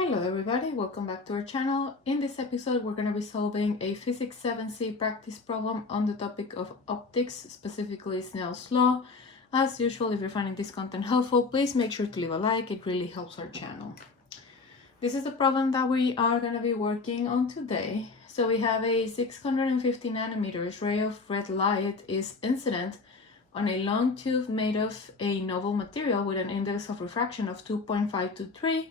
Hello everybody, welcome back to our channel. In this episode we're going to be solving a Physics 7C practice problem on the topic of optics, specifically Snell's law. As usual, if you're finding this content helpful, please make sure to leave a like, it really helps our channel. This is the problem that we are going to be working on today. So we have a 650 nanometers ray of red light is incident on a long tube made of a novel material with an index of refraction of 2.523,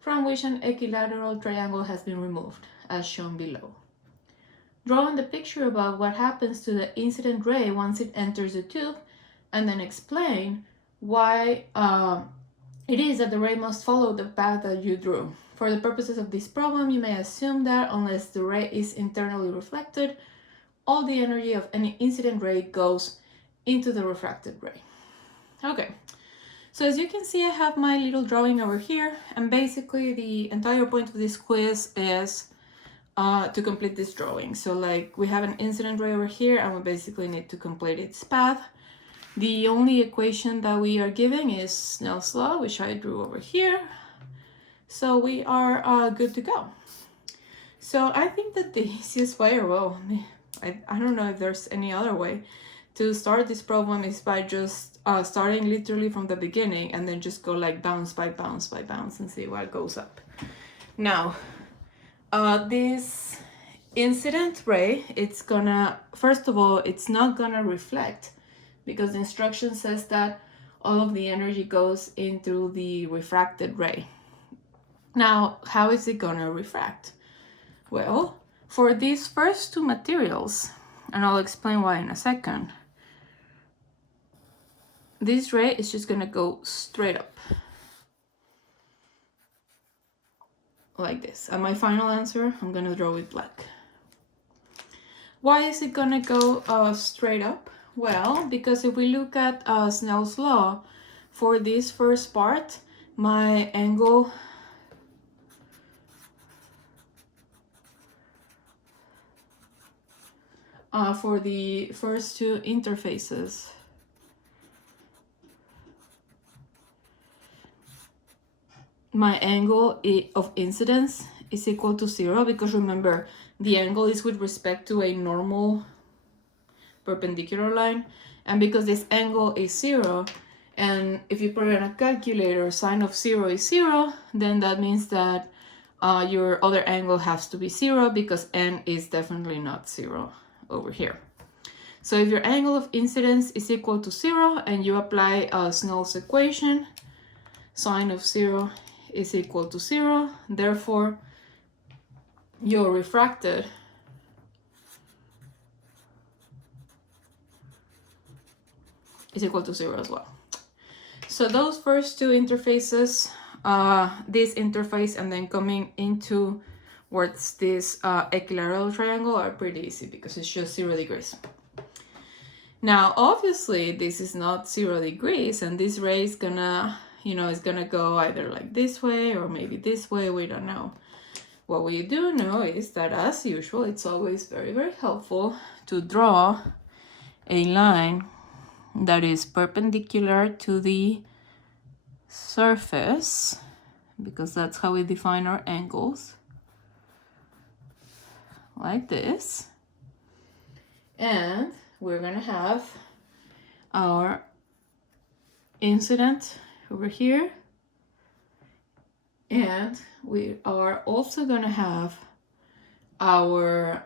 from which an equilateral triangle has been removed, as shown below. Draw in the picture above what happens to the incident ray once it enters the tube, and then explain why it is that the ray must follow the path that you drew. For the purposes of this problem, you may assume that unless the ray is internally reflected, all the energy of any incident ray goes into the refracted ray. Okay. So as you can see, I have my little drawing over here, and basically the entire point of this quiz is to complete this drawing. So like we have an incident ray over here, and we basically need to complete its path. The only equation that we are giving is Snell's law, which I drew over here. So we are good to go. So I think that the easiest way, or well, I don't know if there's any other way to start this problem is by just starting literally from the beginning and then just go like bounce by bounce by bounce and see what goes up. Now, this incident ray, it's gonna, first of all, it's not gonna reflect because the instruction says that all of the energy goes into the refracted ray. Now, how is it gonna refract? Well, for these first two materials, and I'll explain why in a second, this ray is just gonna go straight up like this. And my final answer, I'm gonna draw with black. Why is it gonna go straight up? Well, because if we look at Snell's law, for this first part, my angle for the first two interfaces my angle of incidence is equal to 0, because remember, the angle is with respect to a normal perpendicular line, and because this angle is 0, and if you put it in a calculator, sine of 0 is 0, then that means that your other angle has to be 0, because n is definitely not 0 over here. So if your angle of incidence is equal to 0 and you apply Snell's equation, sine of 0 is equal to 0, therefore your refracted is equal to 0 as well. So those first two interfaces, this interface and then coming into towards this equilateral triangle, are pretty easy because it's just 0 degrees. Now obviously this is not 0 degrees, and this ray is gonna, it's gonna go either like this way or maybe this way, we don't know. What we do know is that, as usual, it's always very, very helpful to draw a line that is perpendicular to the surface, because that's how we define our angles, like this. And we're gonna have our incident over here, and we are also gonna have our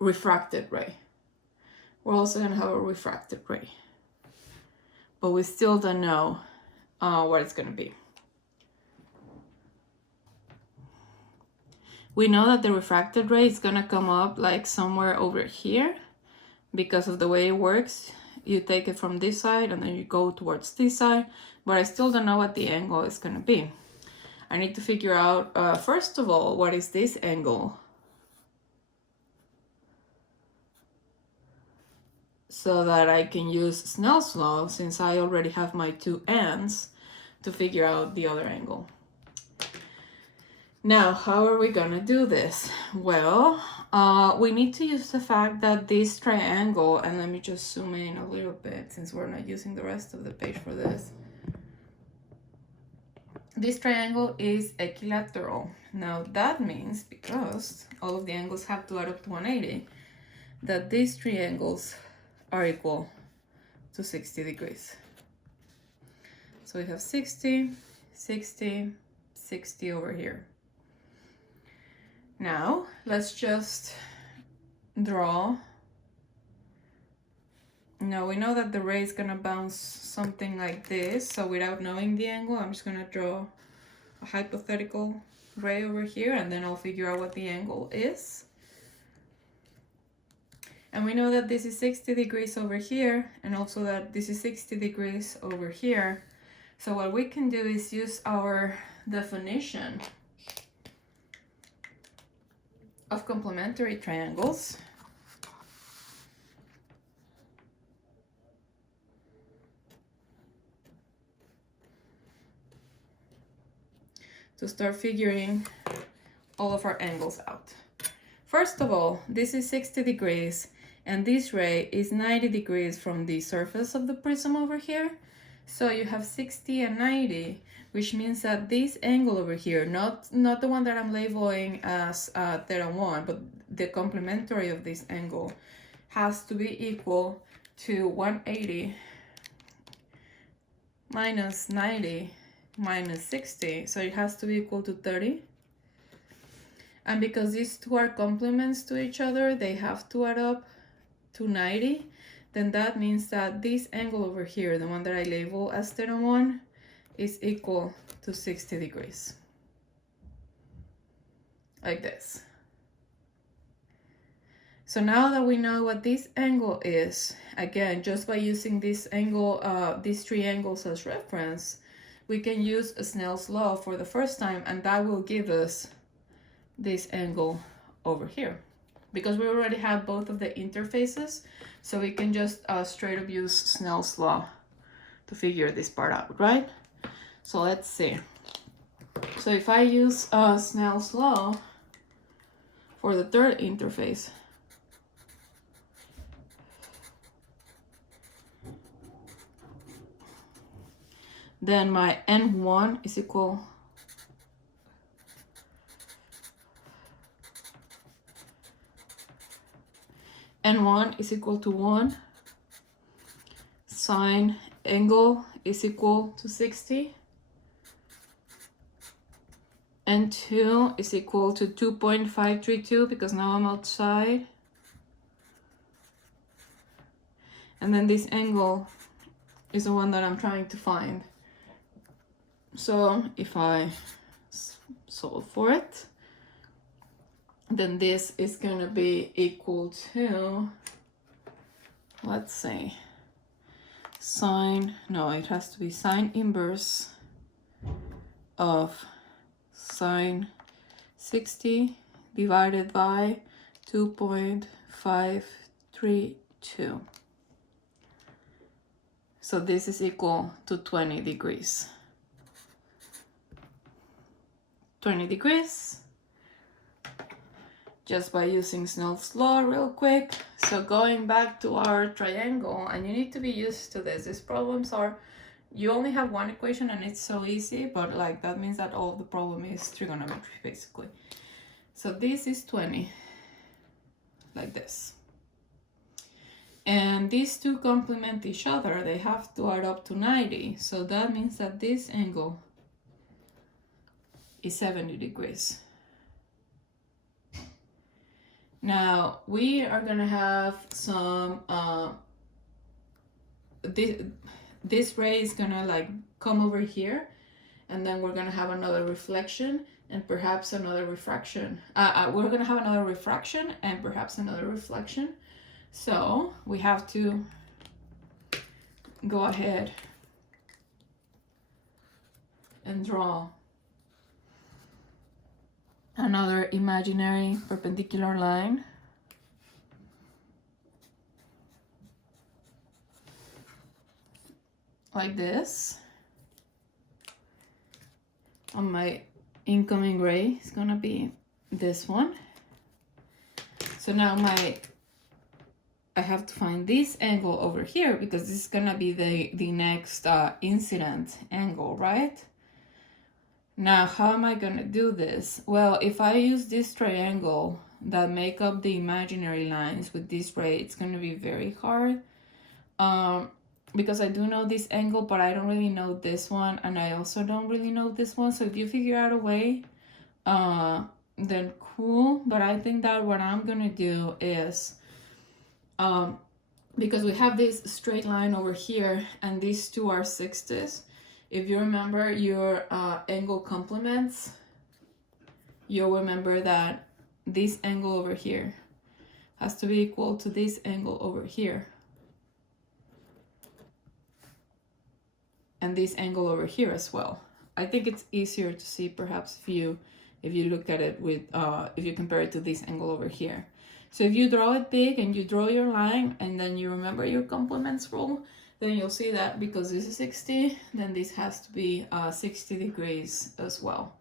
refracted ray. We're also gonna have a refracted ray, but we still don't know what it's gonna be. We know that the refracted ray is gonna come up like somewhere over here because of the way it works. You take it from this side and then you go towards this side, but I still don't know what the angle is gonna be. I need to figure out, first of all, what is this angle? So that I can use Snell's law, since I already have my two ends, to figure out the other angle. Now, how are we gonna do this? Well, we need to use the fact that this triangle, and let me just zoom in a little bit since we're not using the rest of the page for this. this triangle is equilateral. Now that means, because all of the angles have to add up to 180, that these triangles are equal to 60 degrees. So we have 60, 60, 60 over here. Now let's just draw. Now we know that the ray is gonna bounce something like this, so without knowing the angle, I'm just gonna draw a hypothetical ray over here, and then I'll figure out what the angle is. And we know that this is 60 degrees over here, and also that this is 60 degrees over here. So what we can do is use our definition of complementary triangles. To start figuring all of our angles out. First of all, this is 60 degrees, and this ray is 90 degrees from the surface of the prism over here. So you have 60 and 90, which means that this angle over here, not the one that I'm labeling as theta 1, but the complementary of this angle, has to be equal to 180 minus 90 minus 60, so it has to be equal to 30. And because these two are complements to each other, they have to add up to 90, then that means that this angle over here, the one that I label as theta 1, is equal to 60 degrees. Like this. So now that we know what this angle is, again, just by using this angle, these three angles as reference, we can use Snell's law for the first time, and that will give us this angle over here. Because we already have both of the interfaces, so we can just straight up use Snell's law to figure this part out, right? So let's see. So if I use Snell's law for the third interface, then my N1 is equal to 1, sine angle is equal to 60, N2 is equal to 2.532 because now I'm outside, and then this angle is the one that I'm trying to find. So if I solve for it, then this is going to be equal to, let's say, it has to be sine inverse of sine 60 divided by 2.532. So this is equal to 20 degrees. 20 degrees, just by using Snell's law real quick. So going back to our triangle, and you need to be used to this. These problems are, you only have one equation and it's so easy, but like that means that all of the problem is trigonometry basically. So this is 20, like this. And these two complement each other. They have to add up to 90. So that means that this angle is 70 degrees. Now we are gonna have some, this ray is gonna like come over here, and then we're gonna have another reflection and perhaps another refraction. We're gonna have another refraction and perhaps another reflection. So we have to go ahead and draw another imaginary perpendicular line. Like this. And my incoming ray is gonna be this one. So now I have to find this angle over here because this is gonna be the next incident angle, right? Now, how am I gonna do this? Well, if I use this triangle that make up the imaginary lines with this ray, it's gonna be very hard. Because I do know this angle, but I don't really know this one, and I also don't really know this one. So if you figure out a way, then cool. But I think that what I'm gonna do is, because we have this straight line over here, and these two are 60s. If you remember your angle complements, you'll remember that this angle over here has to be equal to this angle over here. And this angle over here as well. I think it's easier to see perhaps if you look at it with, if you compare it to this angle over here. So if you draw it big and you draw your line and then you remember your complements rule, then you'll see that because this is 60, then this has to be 60 degrees as well.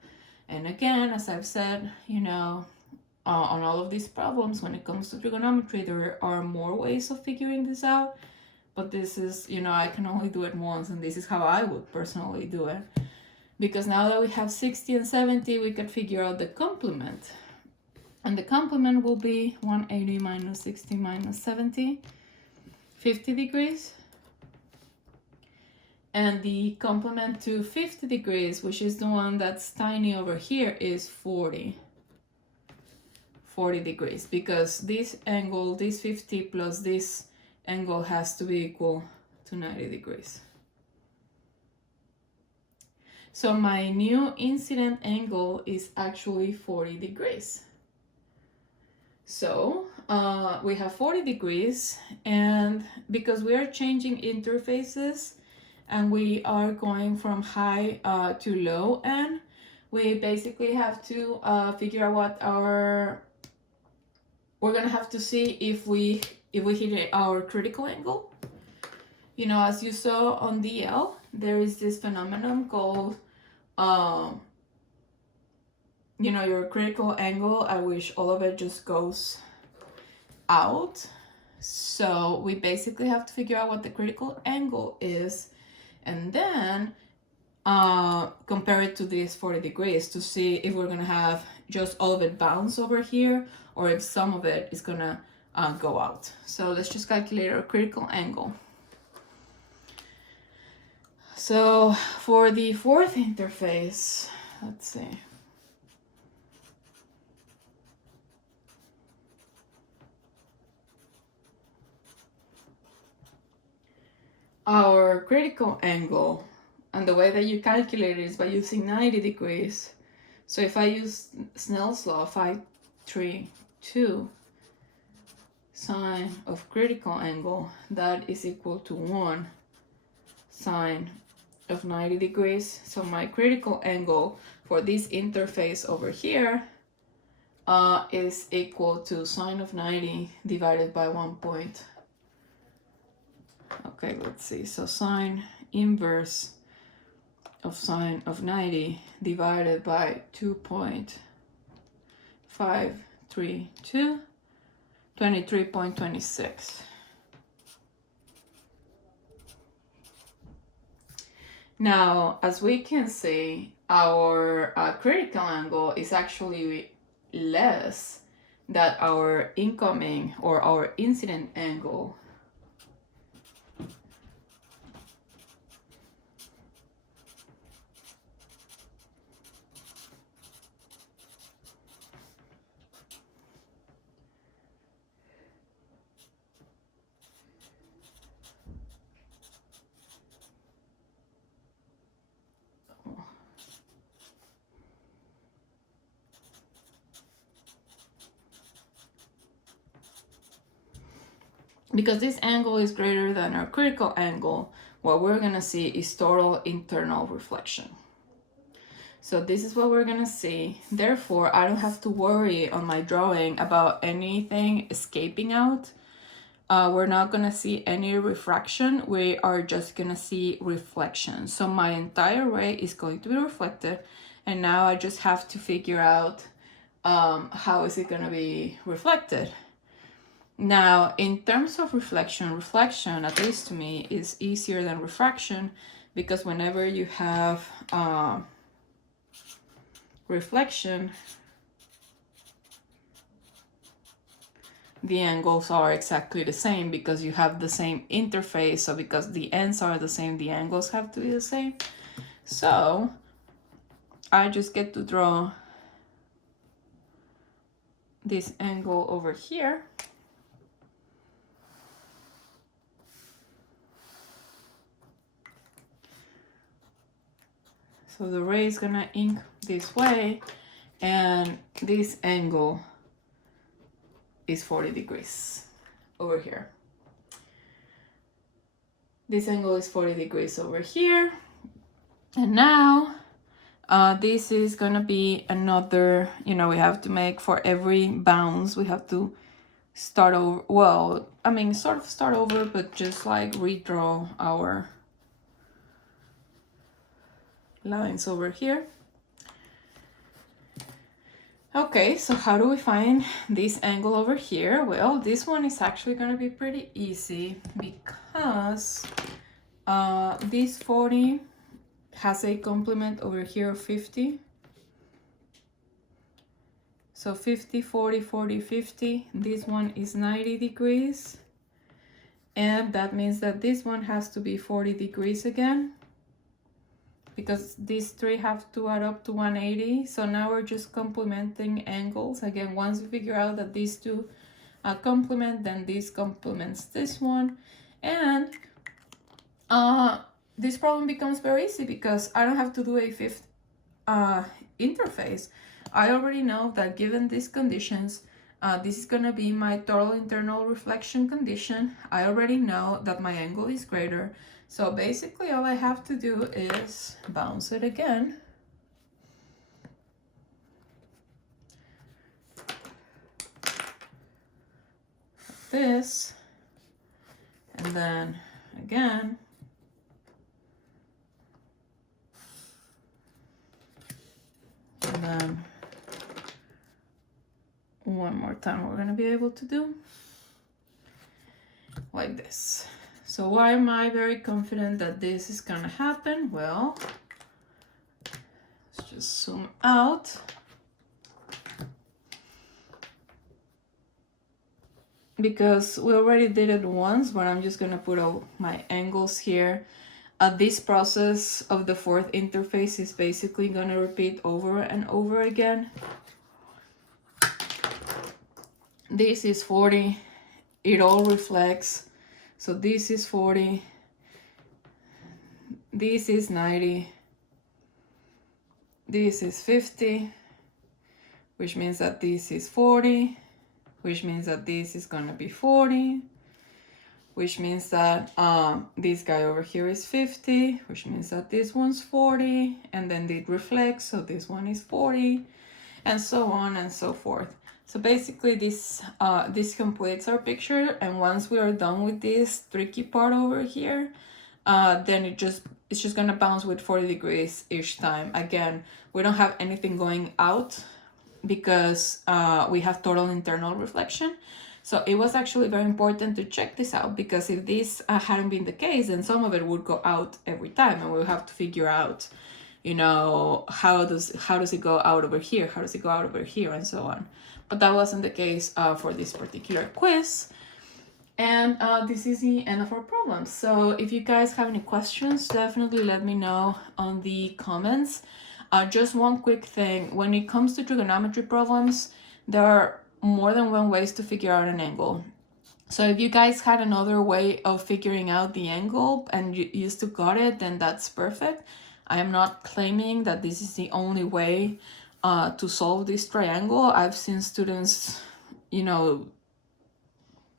And again, as I've said, you know, on all of these problems, when it comes to trigonometry, there are more ways of figuring this out. But this is, you know, I can only do it once, and this is how I would personally do it. Because now that we have 60 and 70, we could figure out the complement. And the complement will be 180 minus 60 minus 70, 50 degrees. And the complement to 50 degrees, which is the one that's tiny over here, is 40 degrees. Because this angle, this 50 plus this angle has to be equal to 90 degrees. So my new incident angle is actually 40 degrees. So we have 40 degrees, and because we are changing interfaces and we are going from high to low end, we basically have to figure out what we're gonna have to see if we hit our critical angle. You know, as you saw on DL, there is this phenomenon called, you know, your critical angle at which all of it just goes out. So we basically have to figure out what the critical angle is, and then compare it to this 40 degrees to see if we're gonna have just all of it bounce over here or if some of it is gonna go out. So let's just calculate our critical angle. So for the fourth interface, let's see. Our critical angle, and the way that you calculate it is by using 90 degrees. So if I use Snell's law, 532 sine of critical angle, that is equal to 1 sine of 90 degrees. So my critical angle for this interface over here is equal to sine of 90 divided by 1 point. Okay, let's see. So sine inverse of sine of 90 divided by 2.532, 23.26. Now, as we can see, our critical angle is actually less than our incoming or our incident angle. Because this angle is greater than our critical angle, what we're gonna see is total internal reflection. So this is what we're gonna see. Therefore, I don't have to worry on my drawing about anything escaping out. We're not gonna see any refraction. We are just gonna see reflection. So my entire ray is going to be reflected, and now I just have to figure out how is it gonna be reflected. Now, in terms of reflection, at least to me, is easier than refraction, because whenever you have reflection, the angles are exactly the same because you have the same interface. So because the ends are the same, the angles have to be the same. So I just get to draw this angle over here. So the ray is gonna ink this way, and this angle is 40 degrees over here. This angle is 40 degrees over here. And now this is gonna be another, you know, we have to make for every bounce, we have to start over. Well, I mean, sort of start over, but just like redraw our lines over here. Okay, so how do we find this angle over here? Well, this one is actually going to be pretty easy because this 40 has a complement over here of 50. So 50, 40, 40, 50. This one is 90 degrees. And that means that this one has to be 40 degrees again, because these three have to add up to 180. So now we're just complementing angles. Again, once we figure out that these two complement, then this complements this one. And this problem becomes very easy because I don't have to do a fifth interface. I already know that given these conditions, this is going to be my total internal reflection condition. I already know that my angle is greater. So basically all I have to do is bounce it again. Like this. And then again. And then one more time we're going to be able to do like this. So why am I very confident that this is gonna happen? Well, let's just zoom out. Because we already did it once, but I'm just gonna put all my angles here. This process of the fourth interface is basically gonna repeat over and over again. This is 40, it all reflects. So this is 40, this is 90, this is 50, which means that this is 40, which means that this is gonna be 40, which means that this guy over here is 50, which means that this one's 40, and then it reflects, so this one is 40, and so on and so forth. So basically this completes our picture, and once we are done with this tricky part over here, then it's just gonna bounce with 40 degrees each time. Again, we don't have anything going out because we have total internal reflection. So it was actually very important to check this out, because if this hadn't been the case, then some of it would go out every time, and we'll have to figure out, you know, how does it go out over here, how does it go out over here, and so on. But that wasn't the case for this particular quiz. And this is the end of our problem. So if you guys have any questions, definitely let me know on the comments. Just one quick thing, when it comes to trigonometry problems, there are more than one ways to figure out an angle. So if you guys had another way of figuring out the angle and you still got it, then that's perfect. I am not claiming that this is the only way to solve this triangle. I've seen students, you know,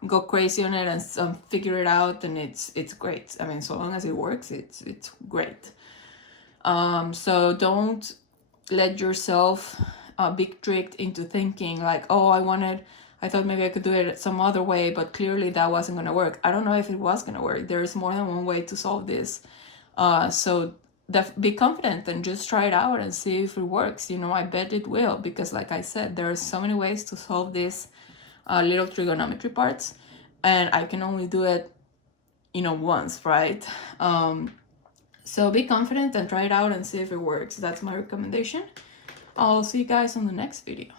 go crazy on it and figure it out, and it's great. I mean, so long as it works, it's great. So don't let yourself be tricked into thinking like, oh, I thought maybe I could do it some other way, but clearly that wasn't going to work. I don't know if it was going to work. There's more than one way to solve this. So be confident and just try it out and see if it works. You know, I bet it will, because like I said, there are so many ways to solve these little trigonometry parts, and I can only do it, you know, once, right? So be confident and try it out and see if it works. That's my recommendation. I'll see you guys on the next video.